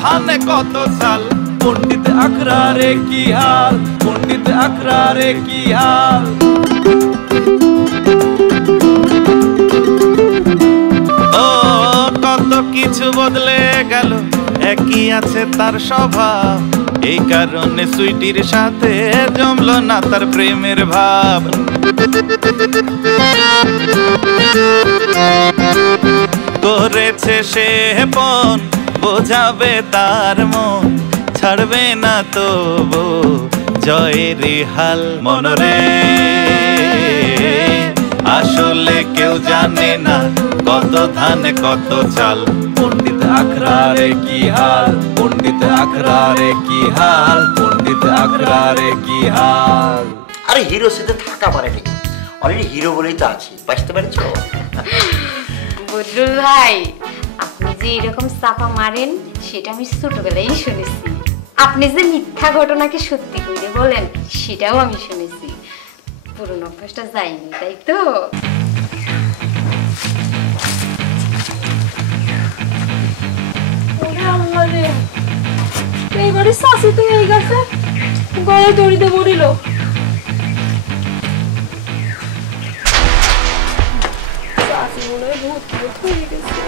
ধানে কত চাল পণ্ডিত আখড়ারে কি হাল পণ্ডিত আখড়ারে কি হাল ও কত কিছু বদলে গেল একই আছে তার স্বভাব এই কারণে সুইটির সাথে জমলো না তার প্রেমের ভাব করেছে সে পণ বোঝাবে তার মন ছাড়বে না তবু জয়ের হাল মনরে আসলে কেউ জানে না কত ধানে কত চাল পণ্ডিত আখড়ারে কি হাল পণ্ডিত আখড়ারে কি হাল পণ্ডিত আখড়ারে কি হাল আরে হিরো সাথে থাকা পারেনি অলরেডি হিরো বলেই তো আছি বুঝতে পেরেছো বদরুল ভাই আপনি যে এরকম চাপা মারেন সেটা আমি ছোটবেলায় শুনেছি আপনি যে মিথ্যা ঘটনাকে সত্যি করে বলেন সেটাও আমি শুনেছি পুরনো অভ্যাসটা যায়নি তাই তো এইবারে শাশি তো হয়ে গেছে গলায় দড়িতে মরিল শাশি মনে হয় ভূত হয়ে গেছে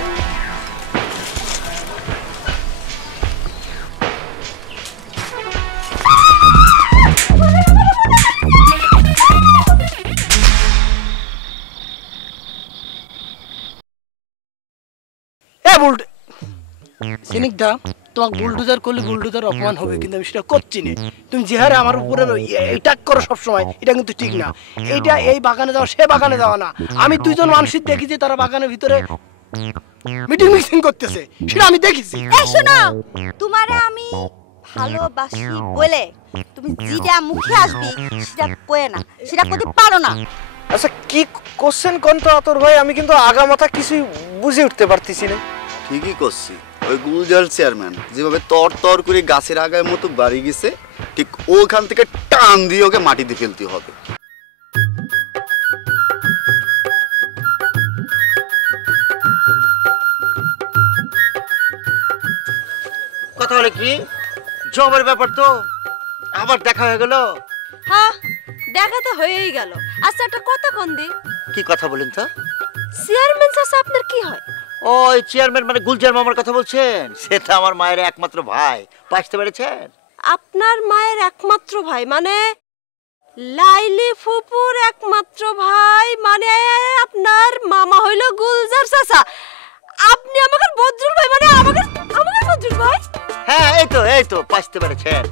সিনিকদা তোমাকে বুলডোজার করলে বুলডোজার অপমান হবে কিন্তু আমি সেটা করছি না তুমি যে হারে আমার উপরে অ্যাটাক করো সবসময় এটা কিন্তু ঠিক না এইটা এই বাগানে যাওয়া সে বাগানে যাওয়া না আমি দুইজন মানুষই দেখেছি তারা বাগানের ভিতরে মিটিং মিটিং করতেছে সেটা আমি দেখেছি এই শোনো তোমারে আমি ভালোবাসি বলে তুমি যেটা মুখে আসবি সেটা কই না সেটা করতে পারো না আচ্ছা কি কোশ্চেন কোন তো আতর ভাই আমি কিন্তু আগা মাথা কিছু বুঝে উঠতে পারতেছি না ঠিকই করছি ওই গুলজার চেয়ারম্যান যেভাবে তর তর করে গাছের আগায় মতো বাড়ি গেছে ঠিক ওখান থেকে টান দিয়ে ওকে মাটিতে ফেলতে হবে কথা হলো কি জবের ব্যাপার তো আবার দেখা হয়ে গেল হ্যাঁ দেখা তো হয়েই গেল আচ্ছা একটা কথা কোন দি কি কথা বলেন তো চেয়ারম্যান চাচা আপনার কি হয় ওই চেয়ারম্যান মানে গুলজার মামার কথা বলছেন সেটা আমার মায়ের একমাত্র ভাই বুঝতে পেরেছেন আপনার মায়ের একমাত্র ভাই মানে লাইলি ফুপুর একমাত্র ভাই মানে আপনার মামা হইল গুলজার চাচা আপনি আমাকে বদরুল ভাই মানে আমাকে বদরুল ভাই হ্যাঁ এই তো বুঝতে পেরেছেন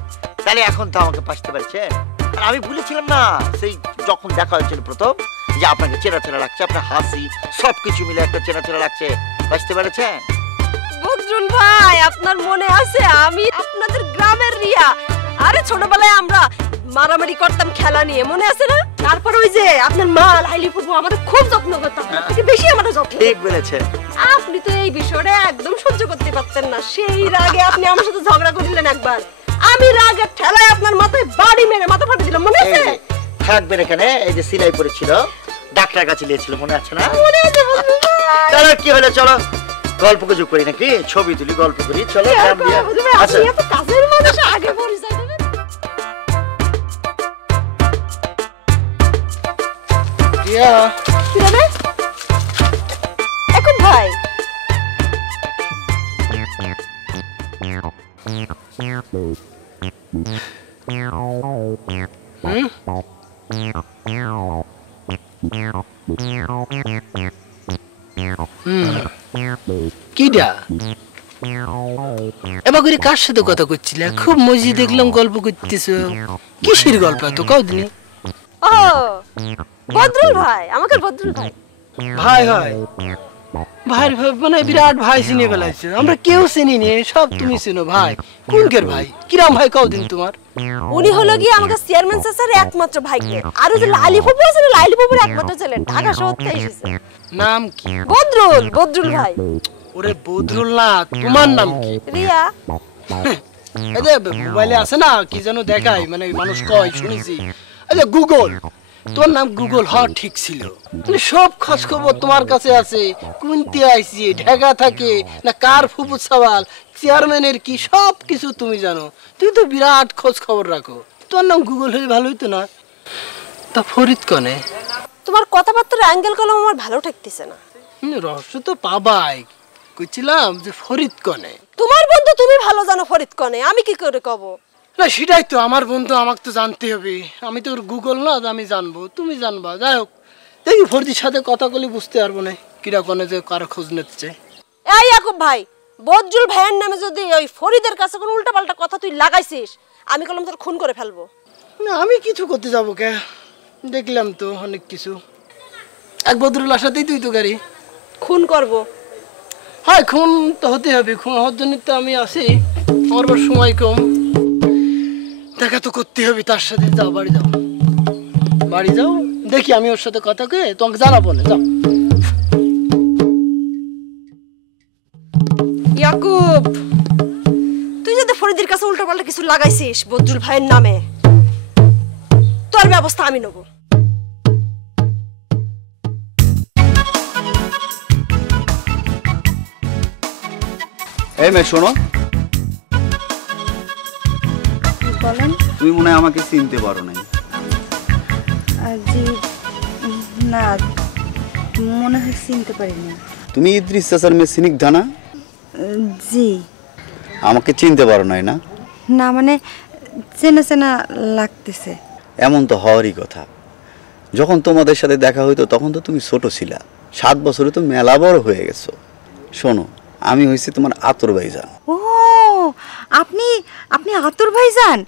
তাহলে এখন তো আমাকে বুঝতে পেরেছেন আর আমি ভুলেছিলাম না সেই যখন দেখা হয়েছিল প্রথম যে আপনাকে চেনা চেনা লাগছে আপনার হাসি সবকিছু মিলে একটা চেনা চেনা লাগছে বুঝতে পেরেছেন বদরুল ভাই আপনার মনে আছে আমি আপনাদের গ্রামের রিয়া আরে ছোটবেলায় আমরা মারামারি করতাম খেলা নিয়ে মনে আছে না তারপর ওই যে আপনার মা লাইলি ফুপু আমাদের খুব যত্ন করতাম থেকে বেশি আমাদের যত্ন ঠিক বলেছেন আপনি তো এই বিষয়টা একদম সহ্য করতে পারতেন না সেই রাগে আপনি আমার সাথে ঝগড়া করিলেন একবার আমি রাগে ঠেলায় আপনার মাথায় বাড়ি মেরে মাথা ফাটিয়ে দিলাম মনে আছে থাকবেন এখানে এই যে সিলাই পড়েছিল ডাক্তার কাছে নিয়েছিল মনে আছে না মনে আছে বদরুল ভাই তাহলে কি হলো চলো গল্প গুজব করি নাকি ছবি তুলি গল্প করি চলো আচ্ছা এত কাজের মানুষ আগে পরিচয় দেবেন রিয়া কি রে এখন ভাই কিডা এবার করে কার সাথে কথা করছিলে খুব মজি দেখলাম গল্প করতেছো কিসের গল্প তো কাউ দিনে ও বদরুল ভাই আমাকে বদরুল ভাই ভাই হয় ভাই মানে বিরাট ভাই চিনে ফেলাইছো আমরা কেউ চিনি নে সব তুমি চিনো ভাই কোনকের ভাই কিরাম ভাই কাউ দিন তোমার উনি হলো গিয়ে আমাকে চেয়ারম্যান স্যার একমাত্র ভাই আর ওই যে লাইলি ফুপু আছে না লাইলি ফুপুর একমাত্র ছেলে ঢাকা শহর থেকে এসেছে নাম কি বদরুল ভাই ওরে বদরুল না তোমার নাম কি রিয়া এই যে মোবাইলে আছে না কি যেন দেখায় মানে মানুষ কয় শুনেছি এই যে গুগল তোর নাম গুগল হ ঠিক ছিল সব খোঁজ খবর তোমার কাছে আছে কোনতে আইছি ঢাকা থাকে না কার ফুপু সওয়াল চেয়ারম্যানের কি সব কিছু তুমি জানো, তুমি তো বিরাট খোঁজ খবর রাখো। তোমার নাম গুগল হলে ভালো হইতো না? তা ফরিদ কনে? তোমার কথাবার্তার অ্যাঙ্গেল কলম আমার ভালো ঠেকতেছে না। রহস্য তো পাবাই, কইছিলাম যে ফরিদ কনে। তোমার বন্ধু তুমি ভালো জানো ফরিদ কনে, আমি কি করে কব? না সেটাই তো, আমার বন্ধু আমাকে তো জানতে হবে। আমি তো ওর গুগল না, আমি জানবো, তুমি জানবা। যাই হোক, দেখি ফরিদের সাথে কথা বলে বুঝতে পারবো না কিরা কনে যে কারো খোঁজ নিচ্ছে। এই ইয়াকুব ভাই, বদজুল ভাইয়ের নামে যদি ওই ফরিদের কাছে কোনো উল্টাপাল্টা কথা তুই লাগাইছিস, আমি কলম তোর খুন করে ফেলবো। না আমি কিছু করতে যাবো কে? দেখলাম তো অনেক কিছু। এক বদরুল আসাতেই তুই তো গাড়ি খুন করব। হ্যাঁ খুন তো হতে হবে, খুন হওয়ার জন্য তো আমি আছি। আমার আবার সময় কম, দেখা তো করতে হবে তার সাথে। যাও বাড়ি যাও, বাড়ি যাও, দেখি আমি ওর সাথে কথা কয়ে তোমাকে জানাবো না। যাও। ইয়াকুব, তুই যদি ফরিদের কাছে উল্টাপাল্টা কিছু লাগাইছিস বদজুল ভাইয়ের নামে, তোর ব্যবস্থা আমি নেব। এই মেয়ে শোনো, বলেন। তুমি মনে হয় আমাকে চিনতে পারো নাই। জি না, মনে হয় চিনতে পারিনি। তুমি ইদ্রিস চাচার মেয়ে স্নিগ্ধা না? জি। আমাকে চিনতে পারো নাই না? না মানে চেনা চেনা লাগতেছে। এমন তো হওয়ারই কথা। যখন তোমাদের সাথে দেখা হইতো তখন তো তুমি ছোট ছিলা, 7 বছরে তো মেলা বড় হয়ে গেছো। শোনো, আমি হয়েছি তোমার আতর ভাইজান। ও আপনি আপনি আতর ভাইজান?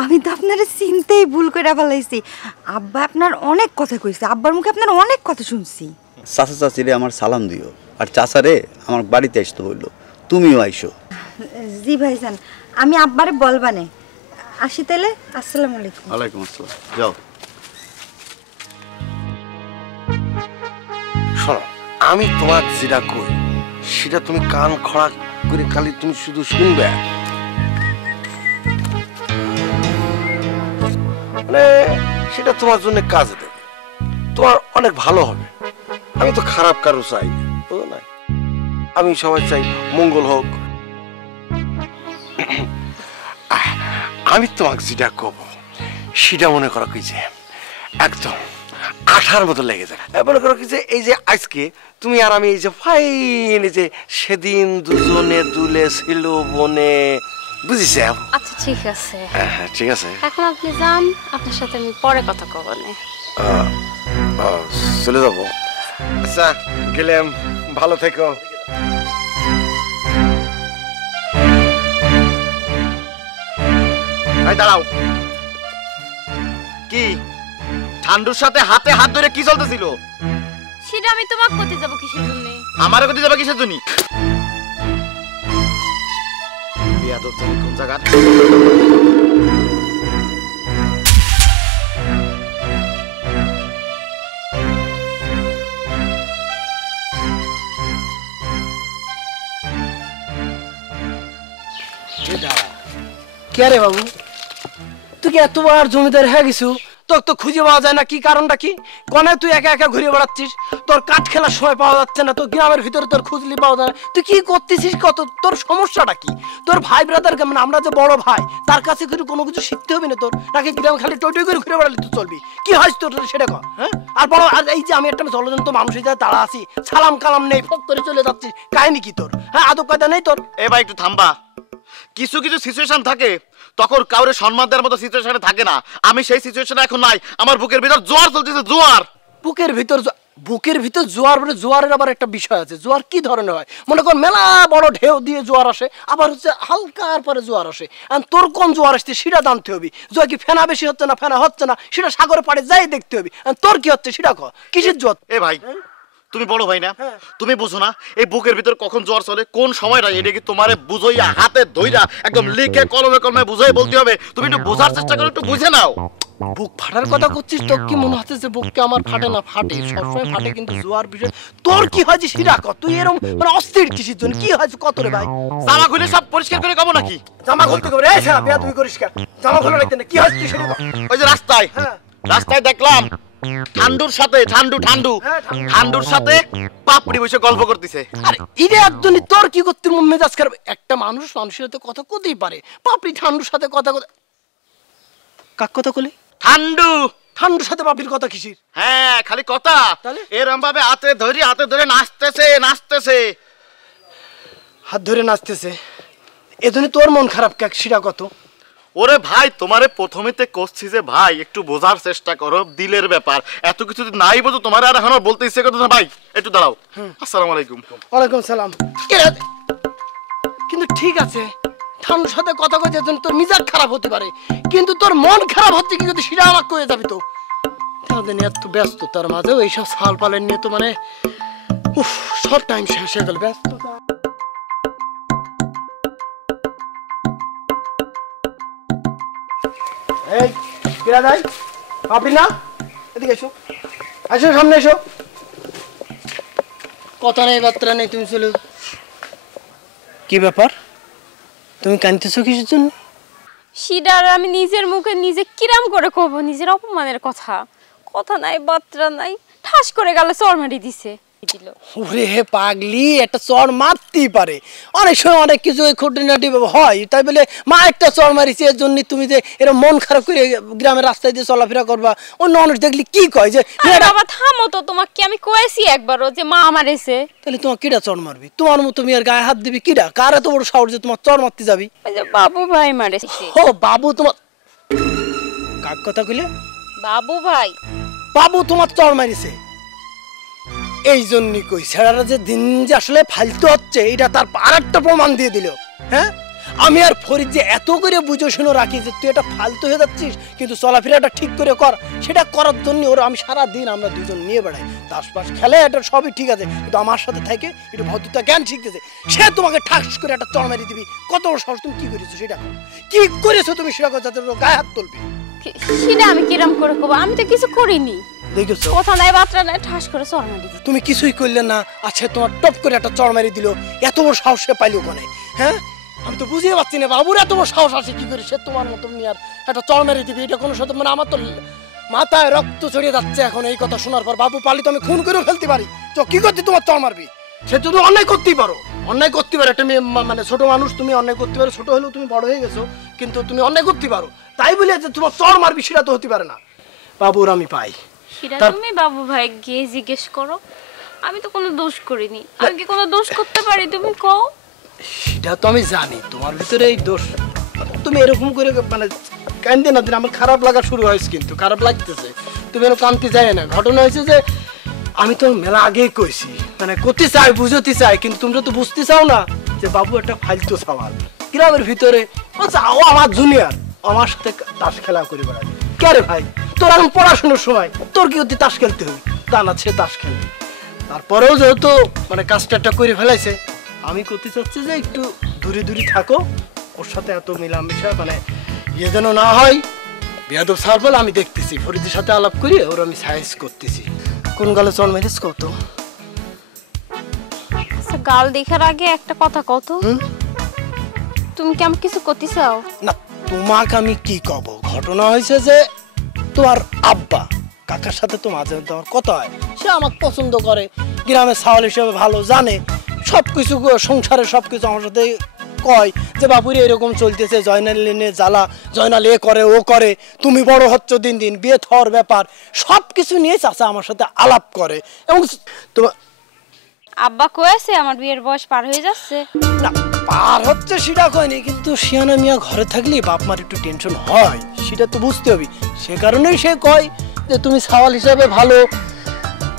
আমি তো আপনারে চিনতেই ভুল করে ফেলাইছি। আব্বা আপনার অনেক কথা কইছে, আব্বার মুখে আপনার অনেক কথা শুনছি। চাচা চাচিরে আমার সালাম দিও, আর চাচারে আমার বাড়িতে আসতে হইলো, তুমিও আইসো। জি ভাইজান, আমি আব্বারে বলবানে। আসি তাহলে, আসসালামু আলাইকুম। ওয়ালাইকুম আসসালাম। যাও। শোনো, আমি তোমার যেটা কই সেটা তুমি কান খড়া করে খালি তুমি শুধু শুনবে। মানে সেটা তোমার জন্য কাজে দেবে, তোমার অনেক ভালো হবে। আমি তো খারাপ কারো চাই না, বুঝো না? আমি সবাই চাই মঙ্গল হোক। আমি তোমাকে যেটা কব সেটা মনে করো কি যে একদম আঠার মতো লেগে যায়। মনে করো কি যে এই যে আজকে তুমি আর আমি এই যে ফাইন, এই যে সেদিন দুজনে দুলে ছিল বনে, বুঝিছে? আচ্ছা ঠিক আছে, হ্যাঁ ঠিক আছে। এখন আপনি যান, আপনার সাথে আমি পরে কথা কবনে। চলে যাবো? আচ্ছা গেলাম, ভালো থেকো। দাঁড়াও, কি ঠান্ডুর সাথে হাতে হাত ধরে কি চলতেছিল? সেটা আমি তোমাকে করতে যাবো কিসের জন্য? আমারও করতে যাবে কিসের জন্য? বিয়াদব জানি কোন জায়গার। কে রে বাবু, তুই কি এতবার জমিদার হয়ে গেছু? তোর তো খুঁজে পাওয়া যায় না, কি কারণটা কি? কনে তুই একা একা ঘুরে বেড়াচ্ছিস, তোর কাঠ খেলার সময় পাওয়া যাচ্ছে না, তোর গ্রামের ভিতরে তোর খুঁজলি পাওয়া যায় না, তুই কি করতেছিস? কত তোর সমস্যাটা কি? তোর ভাই ব্রাদার কেমন, আমরা যে বড় ভাই, তার কাছে কিন্তু কোনো কিছু শিখতে হবে না তোর, নাকি গ্রামে খালি টই টই করে ঘুরে বেড়ালে তুই চলবি? কি হয় তোর সেটা কর। হ্যাঁ, আর বড় আর এই যে আমি একটা জলজন্ত মানুষ এই জায়গায় তাড়া আছি, সালাম কালাম নেই, ফক করে চলে যাচ্ছিস, কাহিনী কি তোর? হ্যাঁ, আদব কায়দা নেই তোর? এ ভাই একটু থামবা। কিছু কিছু সিচুয়েশন থাকে তখন কাউরে সম্মান দেওয়ার মতো সিচুয়েশনে থাকে না। আমি সেই সিচুয়েশনে এখন নাই। আমার বুকের ভিতর জোয়ার চলতেছে, জোয়ার। বুকের ভিতর জোয়ার, মানে জোয়ারের আবার একটা বিষয় আছে। জোয়ার কি ধরনের হয়? মনে কর মেলা বড় ঢেউ দিয়ে জোয়ার আসে, আবার হচ্ছে হালকার পরে জোয়ার আসে। আর তোর কোন জোয়ার আসছে সেটা জানতে হবে। জোয়ার কি ফেনা বেশি হচ্ছে না ফেনা হচ্ছে না সেটা সাগরে পাড়ে যাই দেখতে হবে। আর তোর কি হচ্ছে সেটা কর, কিসের জোয়ার? এ ভাই তুমি বড় ভাই না, তুমি বুঝো না এই বুকের ভিতর কখন জোয়ার চলে, কোন সময়টা? এটা কি তোমারে বুঝাইয়া হাতে ধইরা একদম লিখে কলমে কলমে বুঝাই বলতে হবে? তুমি একটু বোঝার চেষ্টা করো, একটু বুঝে নাও। বুক ফাটার কথা করছিস, তোর কি মনে হচ্ছে যে বুককে আমার ফাটে না? ফাটে, সবসময় ফাটে, কিন্তু জোয়ার বিষয় তোর কি হয়েছে সেটা কর। তুই এরকম মানে অস্থির কিসের জন্য? কি হয়েছে কত রে ভাই? জামা খুলে সব পরিষ্কার করে কব নাকি? জামা খুলতে কবে? এই ছাড়া বেয়া, তুমি করিস কেন? জামা খোলা রাখতে না, কি হয়েছে সেটা কর। ওই যে রাস্তায় দেখলাম ঠান্ডুর সাথে ঠান্ডুর সাথে পাপড়ি বসে গল্প করতেছে। আরে ইরে একজনই তোর কি করতে মন মেজাজ খারাপ? একটা মানুষের সাথে কথা কতেই পারে, পাপড়ি ঠান্ডুর সাথে কথা কাক কথা কলি? ঠান্ডুর সাথে পাপড়ির কথা কিসির? হ্যাঁ খালি কথা, এরম ভাবে হাতে ধরে নাচতেছে হাত ধরে নাচতেছে, এজন্য তোর মন খারাপ কাক সেটা কত? ওরে ভাই তোমারে প্রথমেতে করছি যে ভাই একটু বোঝার চেষ্টা করো, দিলের ব্যাপার, এত কিছু যদি নাই বোঝো তোমার আর এখন বলতে ইচ্ছে করতো না। ভাই একটু দাঁড়াও। আসসালামু আলাইকুম। ওয়ালাইকুম সালাম। কিন্তু ঠিক আছে, ঠান্ডার সাথে কথা কইতে তোর মিজাজ খারাপ হতে পারে, কিন্তু তোর মন খারাপ হচ্ছে কি যদি সেটা আমাকে কয়ে যাবি তো। তাহলে এত ব্যস্ত তার মাঝেও এইসব সাল পালেন নিয়ে তো মানে সব টাইম শেষ হয়ে গেল ব্যস্ততা। এই কিরা নাই আপনি না এদিকে এসো, সামনে এসো। কথা নেই বার্তা নেই, তুমি চলে। কি ব্যাপার, তুমি কাঁদতেছো কিসের জন্য? সিডার আমি নিজের মুখে নিজে কিরাম করে কব নিজের অপমানের কথা? কথা নাই বার্তা নাই, ঠাস করে গালে চড় মারি দিছে। ওরে হে পাগলি, একটা চড় মারতেই পারে, অনেক সময় অনেক কিছু খুঁটিনাটি হয়, তাই বলে মা একটা চড় মারিছে এর জন্য তুমি যে এরকম মন খারাপ করে গ্রামের রাস্তায় দিয়ে চলাফেরা করবা? অন্য মানুষ দেখলি কি কয় যে বাবা থামো তো, তোমাকে আমি কয়েছি একবারও যে মা মারেছে। তাহলে তোমার কিরা চড় মারবি? তোমার মতো তুমি আর গায়ে হাত দিবি কিরা? কার এত বড় সাহস যে তোমার চড় মারতে যাবি? বাবু ভাই মারেছে। ও বাবু তোমার কাক কথা কইলে? বাবু ভাই। বাবু তোমার চড় মারিছে এই জন্যই কই ছেড়াটা যে দিন যে আসলে ফালতু হচ্ছে এটা তার আরেকটা প্রমাণ দিয়ে দিল। হ্যাঁ আমি আর ফরিদ যে এত করে বুঝে শুনে রাখি যে তুই এটা ফালতু হয়ে যাচ্ছিস, কিন্তু চলাফেরাটা ঠিক করে কর, সেটা করার জন্য ওরা আমি সারা দিন আমরা দুজন নিয়ে বেড়াই, তাসপাস খেলে, এটা সবই ঠিক আছে, কিন্তু আমার সাথে থাকে একটু ভদ্রতা জ্ঞান শিখতেছে, সে তোমাকে ঠাস করে একটা চড় মারি দিবি। কত বড় সাহস, তুমি কি করেছো সেটা কি করেছো তুমি সেটা যাতে গায়ে হাত তুলবি? সেটা আমি কিরাম করে কব? আমি তো কিছু করিনি। দেখেছো কথা নাই বার্তা নাই, ঠাস করে চড় মারি দিছে। তুমি কিছুই করলে না, আচ্ছা তোমার টপ করে একটা চড় মারি দিল, এত বড় সাহস সে পাইলো কোনে? হ্যাঁ আমি তো বুঝিয়ে পাচ্ছি না বাবুর এত বড় সাহস আছে কি করে সে তোমার মতো নিয়ে আর একটা চড় মারি দিবি? এটা কোনো সাথে মানে আমার তো মাথায় রক্ত ছড়িয়ে যাচ্ছে এখন এই কথা শোনার পর। বাবু পালি তো আমি খুন করেও ফেলতে পারি, তো কি করতে তোমার চড় মারবি? সে তুমি অন্যায় করতেই পারো, অন্যায় করতে পারো, একটা মেয়ে মানে ছোট মানুষ, তুমি অন্যায় করতে পারো, ছোট হলেও তুমি বড় হয়ে গেছো, কিন্তু তুমি অন্যায় করতে পারো, তাই বলে যে তোমার চড় মারবি সেটা তো হতে পারে না। বাবুর আমি পাই, সেটা তুমি বাবু ভাই গিয়ে জিজ্ঞেস করো, আমি তো কোনো দোষ করিনি। আমি কি কোনো দোষ করতে পারি? তুমি কও। সেটা তো আমি জানি তোমার ভিতরে এই দোষ, তুমি এরকম করে মানে কান্দে না দিন আমার খারাপ লাগা শুরু হয়েছে, কিন্তু খারাপ লাগতেছে, তুমি এরকম কাঁদতে চাই না। ঘটনা হয়েছে যে আমি তো মেলা আগেই কইছি, মানে করতে চাই বুঝতে চাই, কিন্তু তোমরা তো বুঝতে চাও না যে বাবু একটা ফালতু সওয়াল গ্রামের ভিতরে, ও আমার জুনিয়র, আমার সাথে তাস খেলা করে বেড়াবে। কে রে ভাই, তোর এখন পড়াশোনার সময়, তোর কি হতে তাস খেলতে হবে? তা না, সে তাস খেলবে। তারপরেও যেহেতু মানে কাজটা করে ফেলাইছে, আমি করতে চাচ্ছি যে একটু দূরে দূরে থাকো, ওর সাথে এত মিলামেশা মানে ইয়ে যেন না হয়। বেয়াদব সার বলে আমি দেখতেছি, ফরিদের সাথে আলাপ করি, ওর আমি সাইজ করতেছি। কোন গালে চল মেরেছ কত? গাল দেখার আগে একটা কথা কত, তুমি কি আমাকে কিছু করতে চাও? না, তোমাকে আমি কি কব, ঘটনা হয়েছে যে তোমার আব্বা কাকার সাথে তো মাঝে মধ্যে আমার কথা হয়, সে আমাকে পছন্দ করে, গ্রামের ছাওয়াল হিসেবে ভালো জানে, সবকিছু সংসারের সবকিছু আমার সাথে কয় যে বাপুরে এরকম চলতেছে, জয়নাল এনে জ্বালা, জয়নাল এ করে ও করে, তুমি বড় হচ্ছ দিন দিন, বিয়ে হওয়ার ব্যাপার সবকিছু নিয়ে চাচা আমার সাথে আলাপ করে। এবং তোমার আব্বা কয়েছে আমার বিয়ের বয়স পার হয়ে যাচ্ছে। না পার হচ্ছে সেটা কয়নি, কিন্তু শিয়ানা মিয়া ঘরে থাকলে বাপ মার একটু টেনশন হয়, সেটা তো বুঝতে হবে। সে কারণেই সে কয় যে তুমি ছাওয়াল হিসাবে ভালো,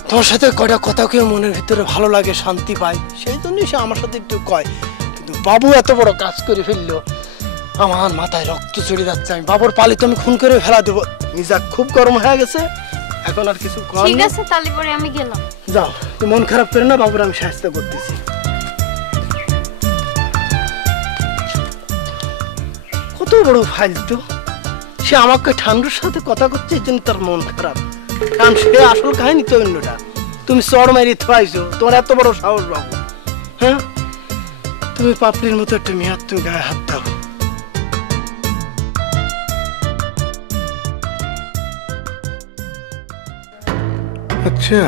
তোমার সাথে কয়টা কথা কেউ মনের ভিতরে ভালো লাগে, শান্তি পায়, সেই জন্যই সে আমার সাথে একটু কয়। কিন্তু বাবু এত বড় কাজ করে ফেললো, আমার মাথায় রক্ত চড়ে যাচ্ছে, আমি বাবুর পালি তো আমি খুন করে ফেলা দেবো। মিজাজ খুব গরম হয়ে গেছে, এখন আর কিছু করার নেই। ঠিক আছে তাহলে পরে আমি গেলাম। যাও, তুই মন খারাপ করে না, বাবুর আমি সাহায্য করতেছি। কত বড় ফালতু, সে আমাকে ঠান্ডার সাথে কথা করছে, এই জন্য তার মন খারাপ, কারণ সে আসল কাহিনী তো অন্যটা। তুমি চড় মারি থাইছো, তোমার এত বড় সাহস বাবু? হ্যাঁ, তুমি পাপড়ির মতো একটা মেয়ে, তুমি গায়ে হাত দাও। আচ্ছা,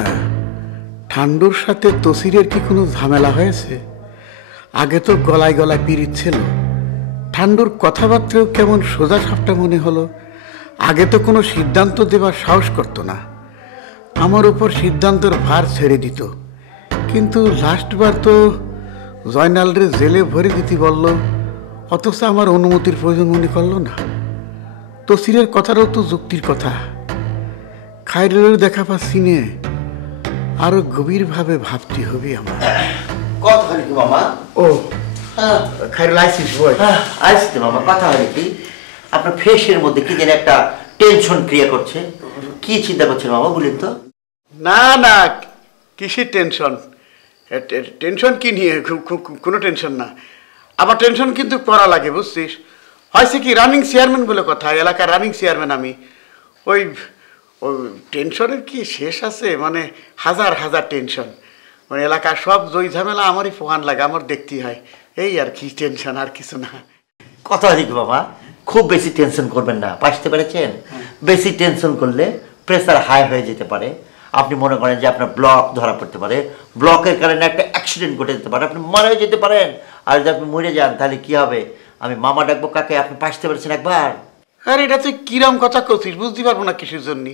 ঠান্ডুর সাথে তসিরের কি কোনো ঝামেলা হয়েছে? আগে তো গলায় গলায় পিরিত ছিল, ঠান্ডুর কথাবার্তাও কেমন সোজা সাপটা মনে হলো। আগে তো কোনো সিদ্ধান্ত দেবার সাহস করতো না, আমার উপর সিদ্ধান্তের ভার ছেড়ে দিত। কিন্তু লাস্টবার তো জয়নালরে জেলে ভরে দিতে বলল, অথচ আমার অনুমতির প্রয়োজন মনে করলো না। তসিরের কথাটাও তো যুক্তির কথা। খায়রুলের দেখা পাচ্ছি নে, আরো গভীরভাবে ভাবতে হবে আমার। কথা হলো কি মামা? ও খায়রুল আইসিস বই? আসছে মামা, কথা হলো কি আপনার ফেসের মধ্যে কি যেন একটা টেনশন ক্রিয়া করছে, কি চিন্তা করছেন মামা বলেন তো? না না, কিসের টেনশন? টেনশন কি নিয়ে? কোনো টেনশন না। আবার টেনশন কিন্তু করা লাগে, বুঝছিস? হয়েছে কি, রানিং চেয়ারম্যান বলে কথা, এলাকার রানিং চেয়ারম্যান আমি। ওই টেনশনের কি শেষ আছে? মানে হাজার হাজার টেনশন, মানে এলাকার সব জয় ঝামেলা আমারই ফোহান লাগে, আমার দেখতেই হয়। এই আর কি, টেনশন আর কিছু না। কথা হলো কি বাবা, খুব বেশি টেনশন করবেন না, বুঝতে পেরেছেন? বেশি টেনশন করলে প্রেসার হাই হয়ে যেতে পারে। আপনি মনে করেন যে আপনার ব্লক ধরা পড়তে পারে, ব্লকের কারণে একটা অ্যাক্সিডেন্ট ঘটে যেতে পারে, আপনি মারাও যেতে পারেন। আর যদি আপনি মরে যান তাহলে কি হবে? আমি মামা ডাকবো কাকে, আপনি বুঝতে পেরেছেন একবার? আরে এটা তুই কিরম কথা করছিস, বুঝতে পারবো না কিসের জন্য।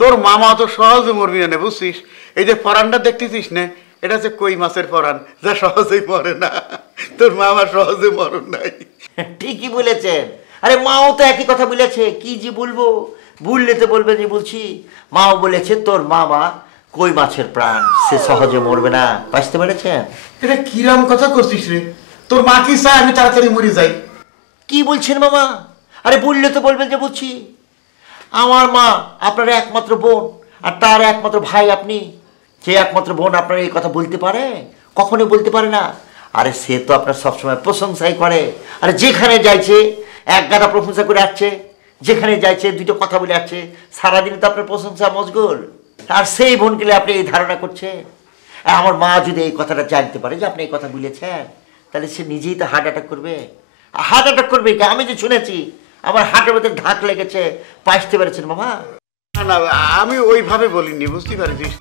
তোর মামা অত সহজে মরবি না, বুঝছিস? এই যে পরানটা দেখতেছিস না, এটা হচ্ছে কই মাছের পরান, যা সহজেই মরে না। তোর মামা সহজে মরণ নাই। ঠিকই বলেছেন। আরে মাও তো একই কথা বলেছে, কি যে বলবো, ভুললে তো বলবে যে বলছি। মাও বলেছে তোর মামা কই মাছের প্রাণ, সে সহজে মরবে না, বুঝতে পেরেছেন? এটা কিরম কথা করছিস রে? তোর মা কি চায় আমি তাড়াতাড়ি মরে যাই? কি বলছেন মামা? আরে বললে তো বলবেন যে বলছি। আমার মা আপনার একমাত্র বোন, আর তার একমাত্র ভাই আপনি। যে একমাত্র বোন আপনার এই কথা বলতে পারে? কখনোই বলতে পারে না। আরে সে তো আপনার সবসময় প্রশংসাই করে। আরে যেখানে যাইছে এক গাদা প্রশংসা করে আসছে, যেখানে যাইছে দুটো কথা বলে আসছে, সারাদিন তো আপনার প্রশংসা মশগুল। আর সেই বোনকে আপনি এই ধারণা করছে। আমার মা যদি এই কথাটা জানতে পারে যে আপনি এই কথা বলেছেন, তাহলে সে নিজেই তো হার্ট অ্যাটাক করবে। হার্ট অ্যাটাক করবে কি? আমি যে শুনেছি আমার হার্টের মধ্যে ঢাক লেগেছে, বুঝতে পেরেছেন মামা? না না, আমি ওইভাবে বলিনি, বুঝতে পারছিস?